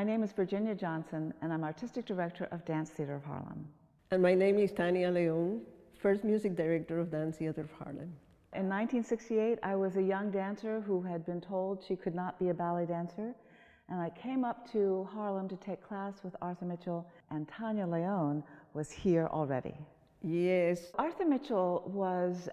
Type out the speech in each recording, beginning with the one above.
My name is Virginia Johnson, and I'm Artistic Director of Dance Theatre of Harlem. And my name is Tania León, first music director of Dance Theatre of Harlem. In 1968, I was a young dancer who had been told she could not be a ballet dancer, and I came up to Harlem to take class with Arthur Mitchell, and Tania León was here already. Yes. Arthur Mitchell was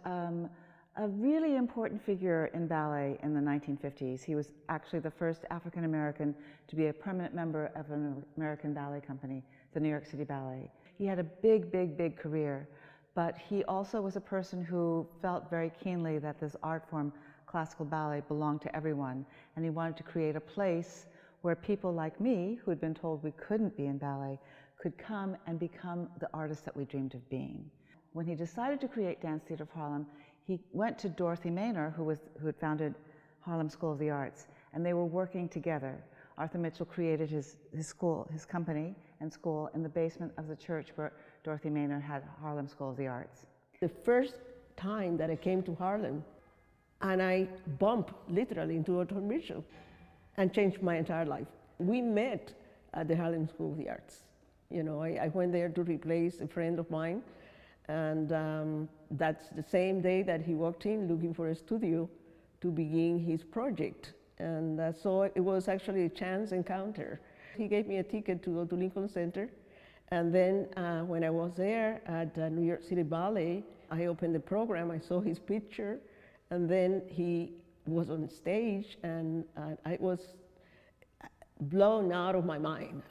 a really important figure in ballet in the 1950s. He was actually the first African American to be a permanent member of an American ballet company, the New York City Ballet. He had a big career, but he also was a person who felt very keenly that this art form, classical ballet, belonged to everyone, and he wanted to create a place where people like me, who had been told we couldn't be in ballet, could come and become the artists that we dreamed of being. When he decided to create Dance Theatre of Harlem, he went to Dorothy Maynor, who had founded Harlem School of the Arts, and they were working together. Arthur Mitchell created his school, his company and school in the basement of the church where Dorothy Maynor had Harlem School of the Arts. The first time that I came to Harlem, and I bumped literally into Arthur Mitchell and changed my entire life. We met at the Harlem School of the Arts. You know, I went there to replace a friend of mine, and that's the same day that he walked in looking for a studio to begin his project. And so it was actually a chance encounter. He gave me a ticket to go to Lincoln Center, and then when I was there at New York City Ballet, I opened the program, I saw his picture, and then he was on stage, and I was blown out of my mind.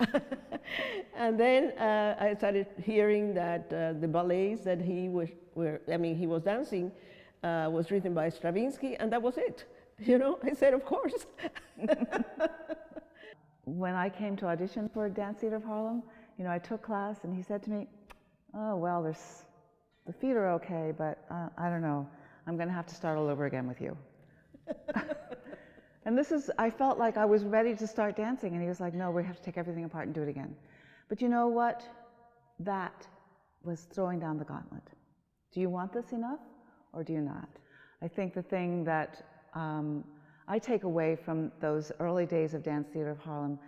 And then I started hearing that the ballets that he was dancing was written by Stravinsky, and that was it. You know, I said, of course. When I came to audition for Dance Theatre of Harlem, you know, I took class, and he said to me, "Oh, well, the feet are okay, but I don't know, I'm going to have to start all over again with you." And I felt like I was ready to start dancing, and he was like, "No, we have to take everything apart and do it again." But you know what? That was throwing down the gauntlet. Do you want this enough, or do you not? I think the thing that I take away from those early days of Dance Theatre of Harlem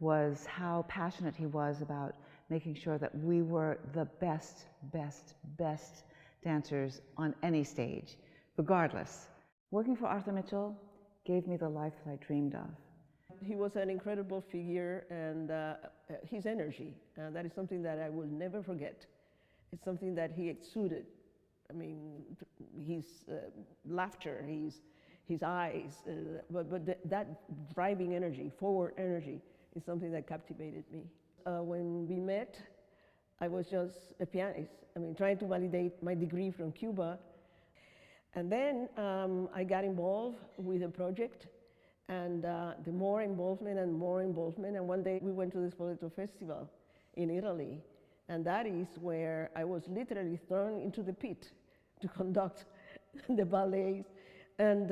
was how passionate he was about making sure that we were the best dancers on any stage, regardless. Working for Arthur Mitchell gave me the life that I dreamed of. He was an incredible figure, and his energy, that is something that I will never forget. It's something that he exuded. I mean, his laughter, his eyes, but that driving energy, forward energy, is something that captivated me. When we met, I was just a pianist. I mean, trying to validate my degree from Cuba. And then I got involved with a project, and the more involvement, and one day we went to the Spoleto Festival in Italy, and that is where I was literally thrown into the pit to conduct the ballets. And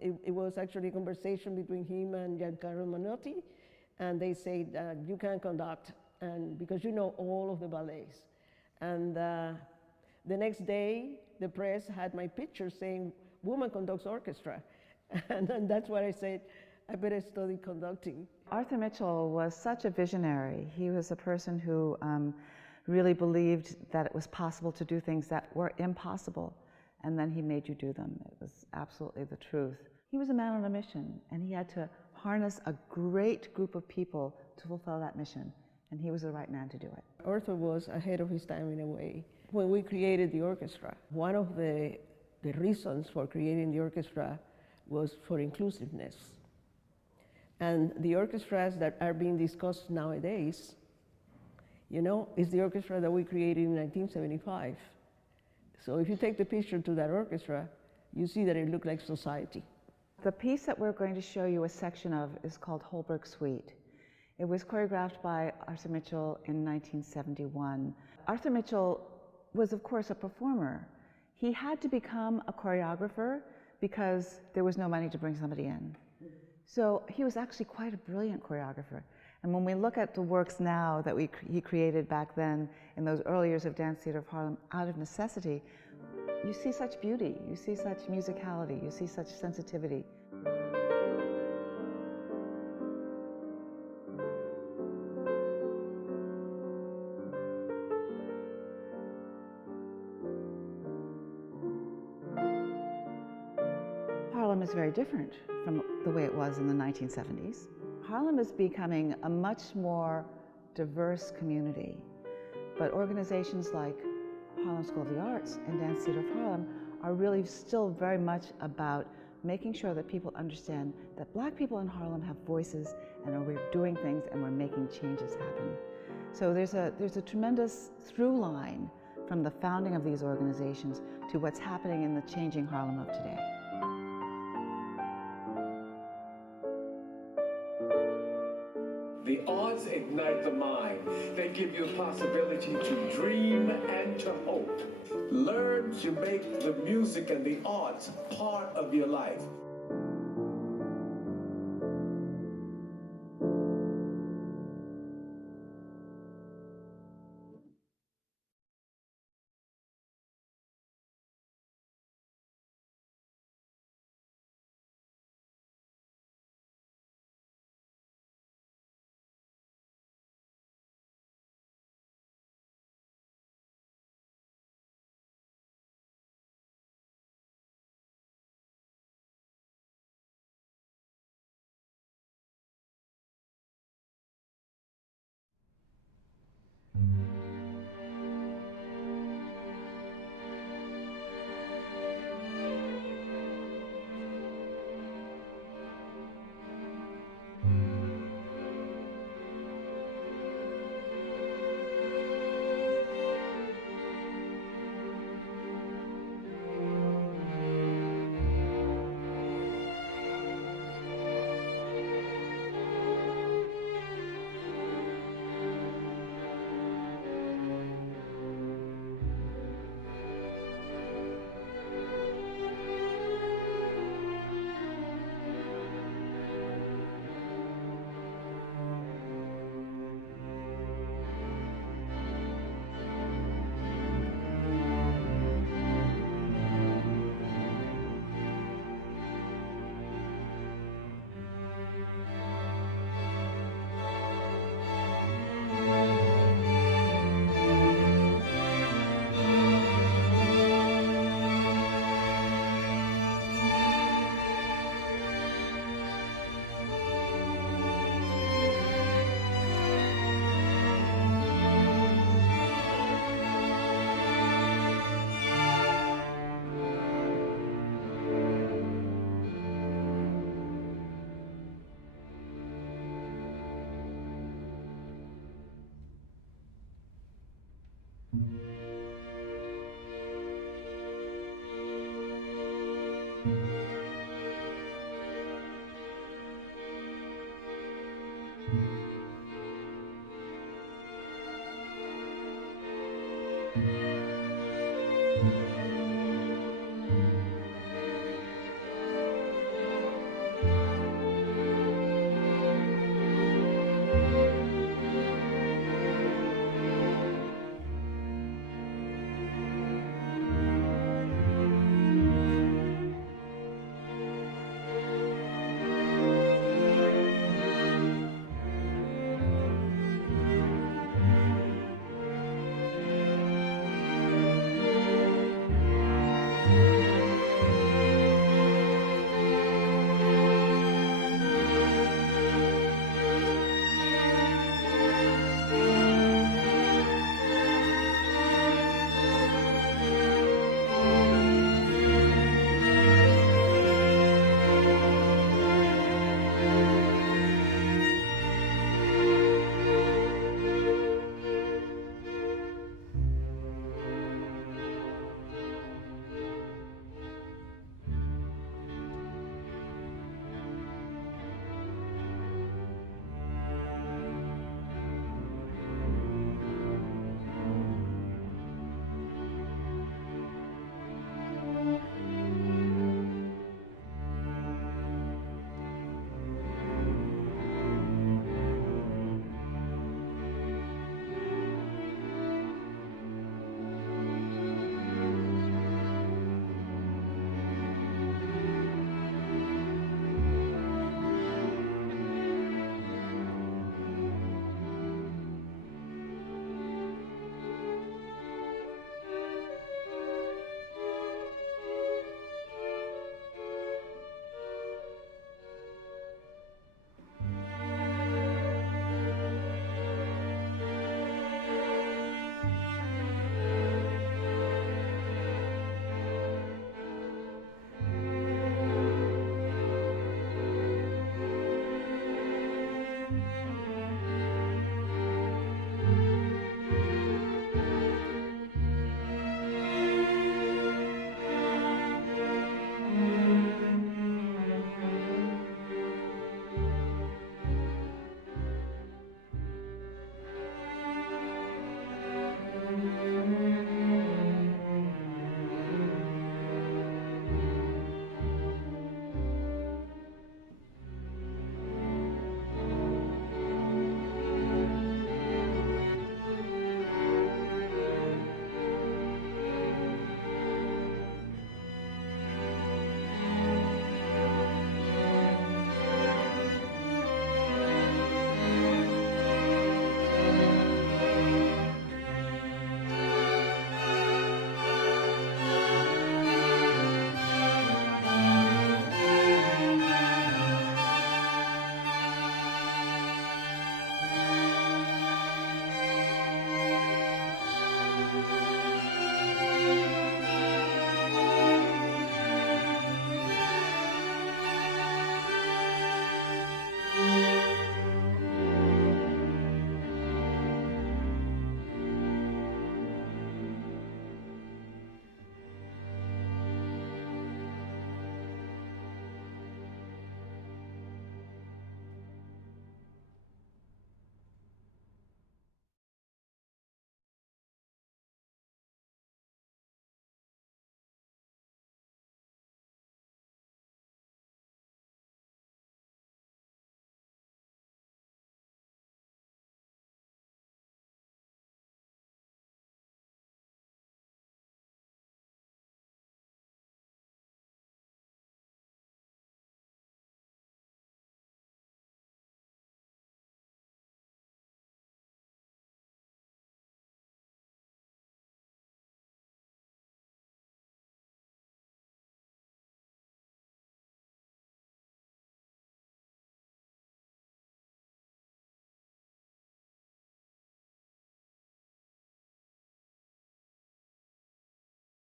it was actually a conversation between him and Giancarlo Manotti, and they said, "You can conduct, and because you know all of the ballets." And the next day, the press had my picture saying, "Woman conducts orchestra." And that's why I said, I better study conducting. Arthur Mitchell was such a visionary. He was a person who really believed that it was possible to do things that were impossible, and then he made you do them. It was absolutely the truth. He was a man on a mission, and he had to harness a great group of people to fulfill that mission, and he was the right man to do it. Arthur was ahead of his time in a way. When we created the orchestra, one of the reasons for creating the orchestra was for inclusiveness. And the orchestras that are being discussed nowadays, you know, is the orchestra that we created in 1975. So if you take the picture to that orchestra, you see that it looked like society. The piece that we're going to show you a section of is called Holberg Suite. It was choreographed by Arthur Mitchell in 1971. Arthur Mitchell was, of course, a performer. He had to become a choreographer because there was no money to bring somebody in. So he was actually quite a brilliant choreographer. And when we look at the works now that he created back then in those early years of Dance Theatre of Harlem out of necessity, you see such beauty, you see such musicality, you see such sensitivity. Harlem is very different from the way it was in the 1970s. Harlem is becoming a much more diverse community, but organizations like Harlem School of the Arts and Dance Theatre of Harlem are really still very much about making sure that people understand that Black people in Harlem have voices and we're doing things and we're making changes happen. So there's a tremendous through line from the founding of these organizations to what's happening in the changing Harlem of today. The arts ignite the mind. They give you a possibility to dream and to hope. Learn to make the music and the arts part of your life.